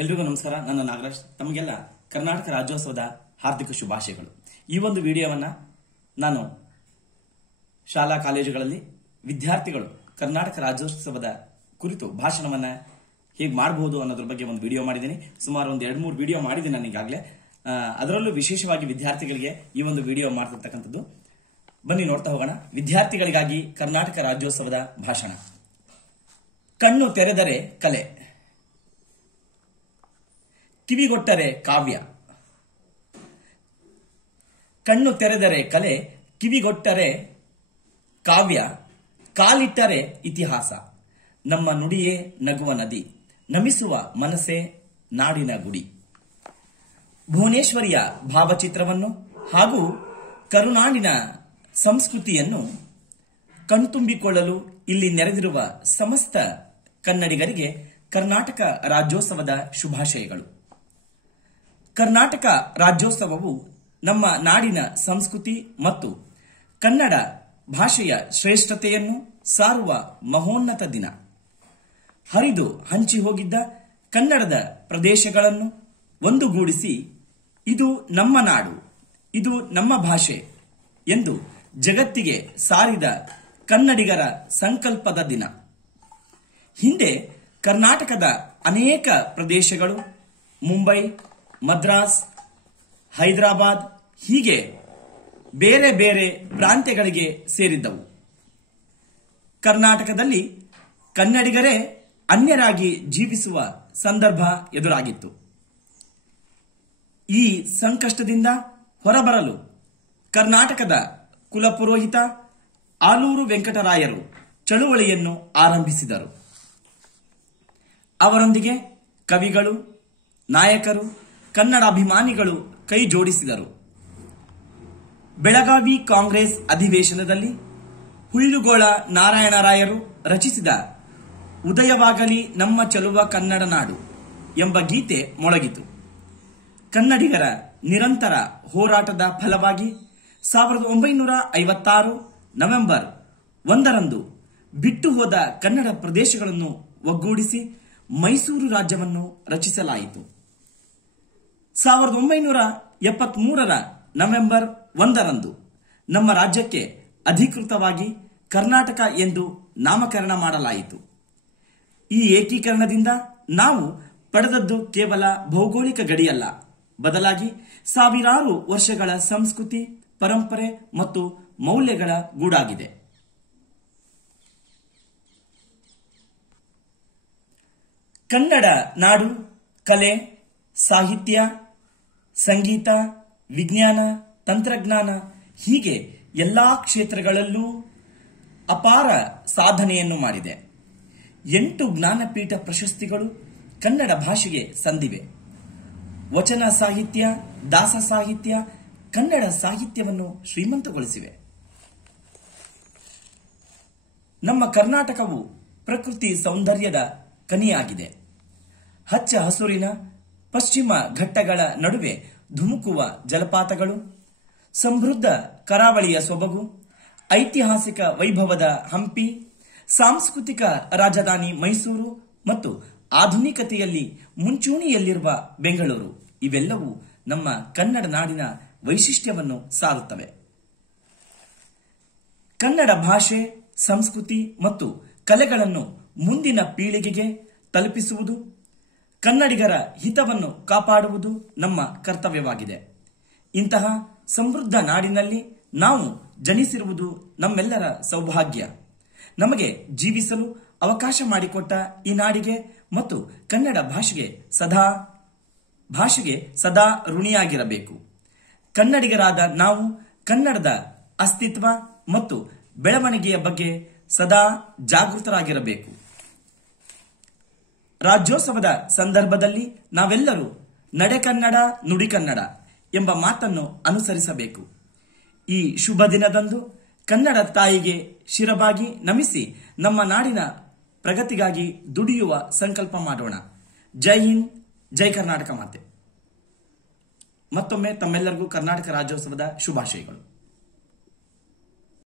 ಎಲ್ರಿಗೂ ನಮಸ್ಕಾರ. ನನ್ನ ನಾಗರಾಜ್. ತಮಗೆಲ್ಲ ಕರ್ನಾಟಕ ರಾಜ್ಯೋತ್ಸವದ ಹಾರ್ದಿಕ ಶುಭಾಶಯಗಳು. ಈ ಒಂದು ವಿಡಿಯೋವನ್ನ ನಾನು ಶಾಲಾ ಕಾಲೇಜುಗಳಲ್ಲಿ ವಿದ್ಯಾರ್ಥಿಗಳು ಕರ್ನಾಟಕ ರಾಜ್ಯೋತ್ಸವದ ಕುರಿತು ಭಾಷಣವನ್ನ ಹೇಗೆ ಮಾಡಬಹುದು ಅನ್ನೋದ್ರ ಬಗ್ಗೆ ಒಂದು ವಿಡಿಯೋ ಮಾಡಿದ್ದೀನಿ. ಸುಮಾರು ಒಂದು 2-3 ವಿಡಿಯೋ ಮಾಡಿದ್ದೀನಿ ನಾನು ಈಗಾಗಲೇ. ಅದರಲ್ಲೂ ವಿಶೇಷವಾಗಿ ವಿದ್ಯಾರ್ಥಿಗಳಿಗೆ ಈ ಒಂದು ವಿಡಿಯೋ ಮಾಡ್ತಿರ್ತಕ್ಕಂಥದ್ದು. ಬನ್ನಿ ನೋಡ್ತಾ ಹೋಗೋಣ. ವಿದ್ಯಾರ್ಥಿಗಳಿಗಾಗಿ ಕರ್ನಾಟಕ ರಾಜ್ಯೋತ್ಸವದ ಭಾಷಣ. ಕಣ್ಣು ತೆರೆದರೆ ಕಲೆ, ಕಿವಿಗೊಟ್ಟರೆ ಕಾವ್ಯ. ಕಣ್ಣು ತೆರೆದರೆ ಕಲೆ, ಕಿವಿಗೊಟ್ಟರೆ ಕಾವ್ಯ, ಕಾಲಿಟ್ಟರೆ ಇತಿಹಾಸ. ನಮ್ಮ ನುಡಿಯೇ ನಗುವ ನದಿ, ನಮಿಸುವ ಮನಸ್ಸೇ ನಾಡಿನ ಗುಡಿ. ಭುವನೇಶ್ವರಿಯ ಭಾವಚಿತ್ರವನ್ನು ಹಾಗೂ ಕರುನಾಡಿನ ಸಂಸ್ಕೃತಿಯನ್ನು ಕಣ್ತುಂಬಿಕೊಳ್ಳಲು ಇಲ್ಲಿ ನೆರೆದಿರುವ ಸಮಸ್ತ ಕನ್ನಡಿಗರಿಗೆ ಕರ್ನಾಟಕ ರಾಜ್ಯೋತ್ಸವದ ಶುಭಾಶಯಗಳು. ಕರ್ನಾಟಕ ರಾಜ್ಯೋತ್ಸವವು ನಮ್ಮ ನಾಡಿನ ಸಂಸ್ಕೃತಿ ಮತ್ತು ಕನ್ನಡ ಭಾಷೆಯ ಶ್ರೇಷ್ಠತೆಯನ್ನು ಸಾರುವ ಮಹೋನ್ನತ ದಿನ. ಹರಿದು ಹಂಚಿ ಹೋಗಿದ್ದ ಕನ್ನಡದ ಪ್ರದೇಶಗಳನ್ನು ಒಂದುಗೂಡಿಸಿ ಇದು ನಮ್ಮ ನಾಡು, ಇದು ನಮ್ಮ ಭಾಷೆ ಎಂದು ಜಗತ್ತಿಗೆ ಸಾರಿದ ಕನ್ನಡಿಗರ ಸಂಕಲ್ಪದ ದಿನ. ಹಿಂದೆ ಕರ್ನಾಟಕದ ಅನೇಕ ಪ್ರದೇಶಗಳು ಮುಂಬೈ, ಮದ್ರಾಸ್, ಹೈದರಾಬಾದ್ ಹೀಗೆ ಬೇರೆ ಬೇರೆ ಪ್ರಾಂತ್ಯಗಳಿಗೆ ಸೇರಿದ್ದವು. ಕರ್ನಾಟಕದಲ್ಲಿ ಕನ್ನಡಿಗರೇ ಅನ್ಯರಾಗಿ ಜೀವಿಸುವ ಸಂದರ್ಭ ಎದುರಾಗಿತ್ತು. ಈ ಸಂಕಷ್ಟದಿಂದ ಹೊರಬರಲು ಕರ್ನಾಟಕದ ಕುಲಪುರೋಹಿತ ಆಲೂರು ವೆಂಕಟರಾಯರು ಚಳುವಳಿಯನ್ನು ಆರಂಭಿಸಿದರು. ಅವರೊಂದಿಗೆ ಕವಿಗಳು, ನಾಯಕರು, ಕನ್ನಡಾಭಿಮಾನಿಗಳು ಕೈ ಜೋಡಿಸಿದರು. ಬೆಳಗಾವಿ ಕಾಂಗ್ರೆಸ್ ಅಧಿವೇಶನದಲ್ಲಿ ಹುಯಿಲುಗೋಳ ನಾರಾಯಣರಾಯರು ರಚಿಸಿದ ಉದಯವಾಗಲಿ ನಮ್ಮ ಚೆಲುವ ಕನ್ನಡ ನಾಡು ಎಂಬ ಗೀತೆ ಮೊಳಗಿತು. ಕನ್ನಡಿಗರ ನಿರಂತರ ಹೋರಾಟದ ಫಲವಾಗಿ 1956 ನವೆಂಬರ್ 1ರಂದು ಬಿಟ್ಟು ಹೋದ ಕನ್ನಡ ಪ್ರದೇಶಗಳನ್ನು ಒಗ್ಗೂಡಿಸಿ ಮೈಸೂರು ರಾಜ್ಯವನ್ನು ರಚಿಸಲಾಯಿತು. 1973 ನವೆಂಬರ್ 1ರಂದು ನಮ್ಮ ರಾಜ್ಯಕ್ಕೆ ಅಧಿಕೃತವಾಗಿ ಕರ್ನಾಟಕ ಎಂದು ನಾಮಕರಣ ಮಾಡಲಾಯಿತು. ಈ ಏಕೀಕರಣದಿಂದ ನಾವು ಪಡೆದದ್ದು ಕೇವಲ ಭೌಗೋಳಿಕ ಗಡಿಯಲ್ಲ, ಬದಲಾಗಿ ಸಾವಿರಾರು ವರ್ಷಗಳ ಸಂಸ್ಕೃತಿ, ಪರಂಪರೆ ಮತ್ತು ಮೌಲ್ಯಗಳ ಗೂಡಾಗಿದೆ. ಕನ್ನಡ ನಾಡು ಕಲೆ, ಸಾಹಿತ್ಯ, ಸಂಗೀತ, ವಿಜ್ಞಾನ, ತಂತ್ರಜ್ಞಾನ ಹೀಗೆ ಎಲ್ಲಾ ಕ್ಷೇತ್ರಗಳಲ್ಲೂ ಅಪಾರ ಸಾಧನೆಯನ್ನು ಮಾಡಿದೆ. 8 ಜ್ಞಾನಪೀಠ ಪ್ರಶಸ್ತಿಗಳು ಕನ್ನಡ ಭಾಷೆಗೆ ಸಂದಿವೆ. ವಚನ ಸಾಹಿತ್ಯ, ದಾಸ ಸಾಹಿತ್ಯ ಕನ್ನಡ ಸಾಹಿತ್ಯವನ್ನು ಶ್ರೀಮಂತಗೊಳಿಸಿವೆ. ನಮ್ಮ ಕರ್ನಾಟಕವು ಪ್ರಕೃತಿ ಸೌಂದರ್ಯದ ಕನಿಯಾಗಿದೆ. ಹಚ್ಚ ಹಸುರಿನ ಪಶ್ಚಿಮ ಘಟ್ಟಗಳ ನಡುವೆ ಧುಮುಕುವ ಜಲಪಾತಗಳು, ಸಮೃದ್ಧ ಕರಾವಳಿಯ ಸೊಬಗು, ಐತಿಹಾಸಿಕ ವೈಭವದ ಹಂಪಿ, ಸಾಂಸ್ಕೃತಿಕ ರಾಜಧಾನಿ ಮೈಸೂರು ಮತ್ತು ಆಧುನಿಕತೆಯಲ್ಲಿ ಮುಂಚೂಣಿಯಲ್ಲಿರುವ ಬೆಂಗಳೂರು ಇವೆಲ್ಲವೂ ನಮ್ಮ ಕನ್ನಡ ನಾಡಿನ ವೈಶಿಷ್ಟ್ಯವನ್ನು ಸಾರುತ್ತವೆ. ಕನ್ನಡ ಭಾಷೆ, ಸಂಸ್ಕೃತಿ ಮತ್ತು ಕಲೆಗಳನ್ನು ಮುಂದಿನ ಪೀಳಿಗೆಗೆ ತಲುಪಿಸುವುದು, ಕನ್ನಡಿಗರ ಹಿತವನ್ನು ಕಾಪಾಡುವುದು ನಮ್ಮ ಕರ್ತವ್ಯವಾಗಿದೆ. ಇಂತಹ ಸಮೃದ್ಧ ನಾಡಿನಲ್ಲಿ ನಾವು ಜನಿಸಿರುವುದು ನಮ್ಮೆಲ್ಲರ ಸೌಭಾಗ್ಯ. ನಮಗೆ ಜೀವಿಸಲು ಅವಕಾಶ ಮಾಡಿಕೊಟ್ಟ ಈ ನಾಡಿಗೆ ಮತ್ತು ಕನ್ನಡ ಭಾಷೆಗೆ ಸದಾ ಋಣಿಯಾಗಿರಬೇಕು. ಕನ್ನಡಿಗರಾದ ನಾವು ಕನ್ನಡದ ಅಸ್ತಿತ್ವ ಮತ್ತು ಬೆಳವಣಿಗೆಯ ಬಗ್ಗೆ ಸದಾ ಜಾಗೃತರಾಗಿರಬೇಕು. ರಾಜ್ಯೋತ್ಸವದ ಸಂದರ್ಭದಲ್ಲಿ ನಾವೆಲ್ಲರೂ ನಡೆ ಕನ್ನಡ ನುಡಿ ಕನ್ನಡ ಎಂಬ ಮಾತನ್ನು ಅನುಸರಿಸಬೇಕು. ಈ ಶುಭ ದಿನದಂದು ಕನ್ನಡ ತಾಯಿಗೆ ಶಿರಬಾಗಿ ನಮಿಸಿ ನಮ್ಮ ನಾಡಿನ ಪ್ರಗತಿಗಾಗಿ ದುಡಿಯುವ ಸಂಕಲ್ಪ ಮಾಡೋಣ. ಜೈ ಹಿಂದ್, ಜೈ ಕರ್ನಾಟಕ ಮಾತೆ. ಮತ್ತೊಮ್ಮೆ ತಮ್ಮೆಲ್ಲರಿಗೂ ಕರ್ನಾಟಕ ರಾಜ್ಯೋತ್ಸವದ ಶುಭಾಶಯಗಳು.